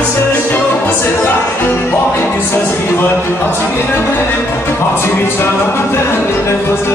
viață și o păsăra. Oamenii să scrivă, au și bine mele, au și viceanată, de fostă.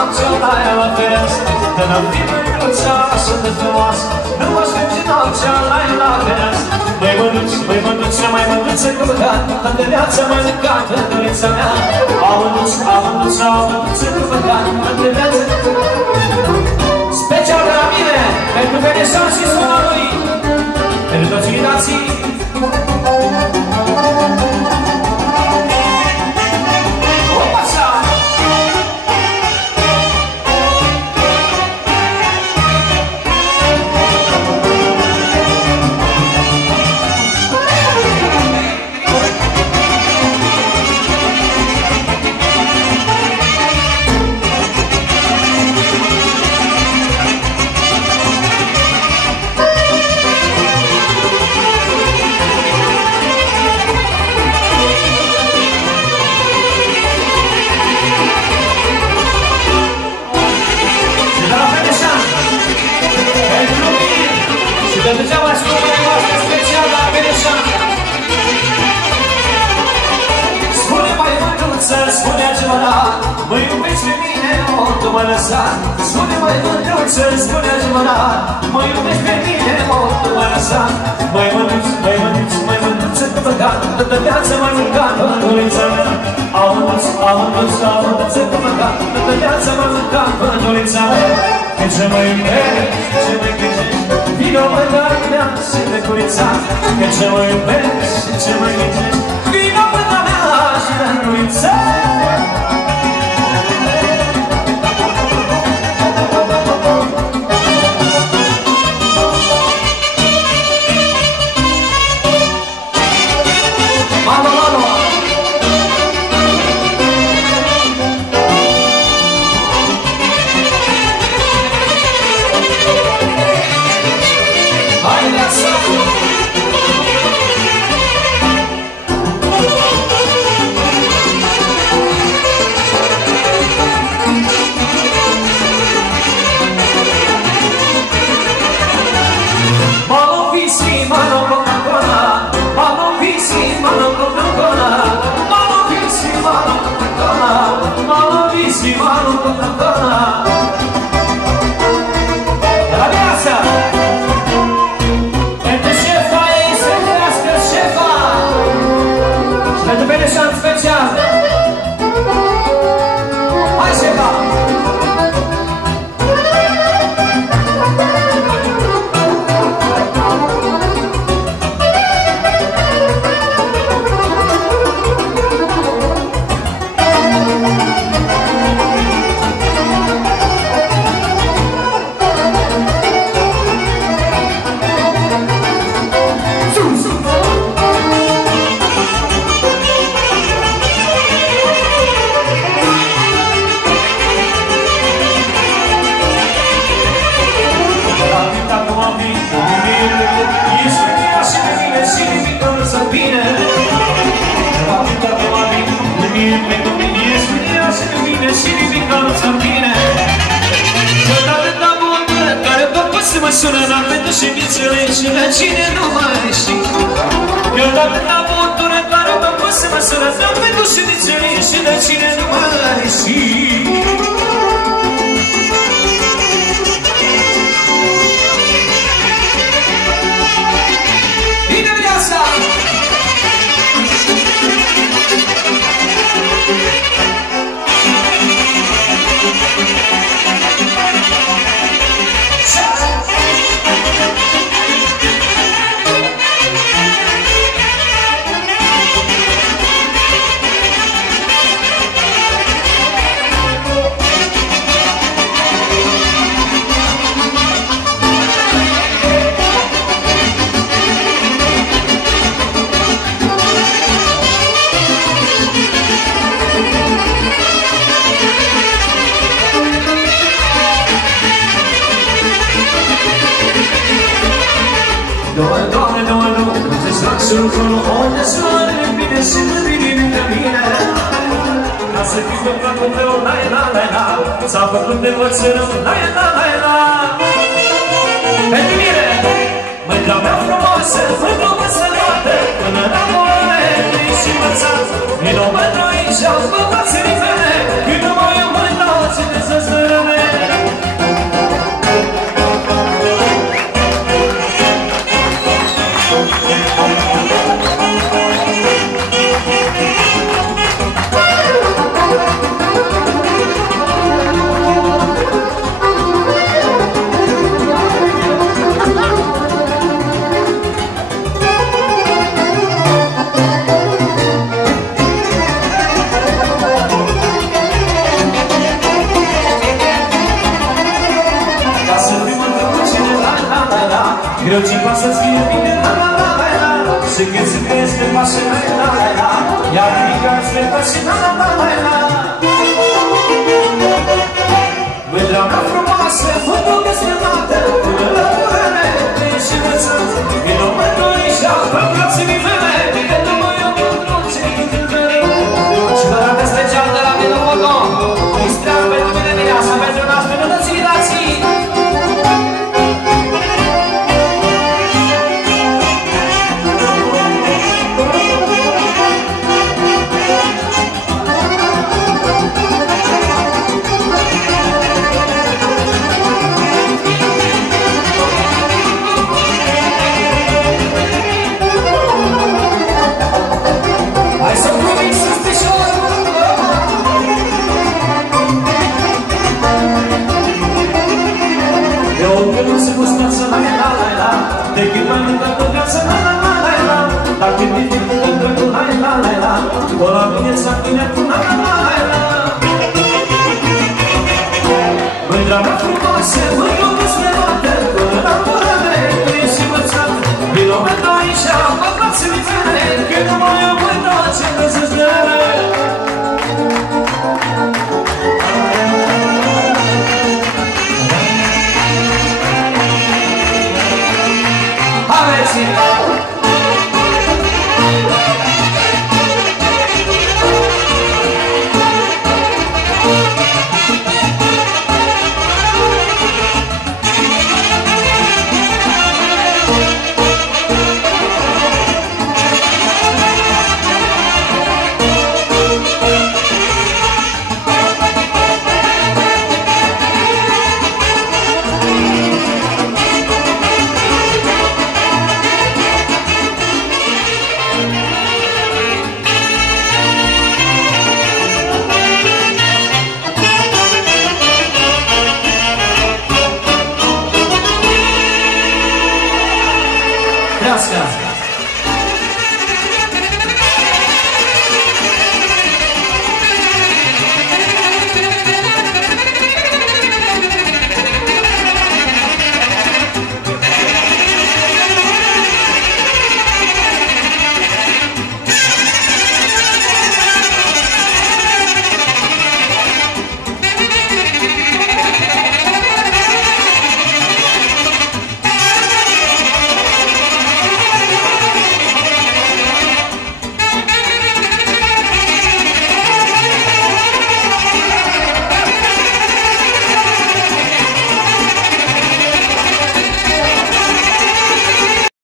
noaptea la ea la fereastră, de n-am fi mânuța așa de frumoasă, nu m-aș merge noaptea la ea la fereastră. Măi mânuță, mai mânuță cu păcat, toată viața mai mâncat în dorința mea. Au mânuță cu păcat, toată viața. Special de la mine, pentru Veneșan și suna lui, pentru toți invitații. Spune adevărat, mă iubești pe mine, ori tu mă lăsa. Spune mai mândruță, spune adevărat, mă iubești pe mine, ori tu mă lăsa. Mai mândruță cu păcat, toată viața mai mâncat în dorința mea. Au mândruță cu păcat, toată viața mai mâncat în dorința mea. Că ce mă iubești, ce mă gândești, vino mă dar mea și de curița. Că ce mă iubești, ce mă gândești, vino mă dar mea și de curița. Cine nu mai știi? Eu dacă n-am băutură care mă pot să mă sună, n-am pentru și nici și de cine nu mai știi? Bine viața! Surful unde soarele bine și de bine lângă mine. Ca să fiți de placul meu, la-i-la-la-la, s-a făcut de vățărău, la-i-la-la-la. Pentru mine, mândra mea frumoasă, mândru-mă sănătate, până la moare, și învățat. Vino mă noi și-au băgați rifele, când nu mai am mândra, ține să-ți dă fie bine, la la la la la. Să crezi pe pașe, la la la la. Iar ridicați pe pașe, la la la la la. Mândra mea frumoasă, mă duc spre noapte, până la urăne, plin și învățat. Vino măturișa, pe brații-mi vele, că nu mă iau mândruței din vele. Și vă dată special de la Vino Foto, Cristian pentru mine mireasa, pentru nas, pentru toți invitații. Se gustață, la la la la. De cât mai mult în viață, la la la la la. Dar când e timpul de dragul, la la la la. O la mine ți-a pânea cu la la la la la. Mândra mea frumoasă, mă iubesc spre noapte, până la urăne, plin și învățat. Vino mă dorișa, mă brații-mi vele, că nu mă iau mândruței ce găsesc de ele. Gracias.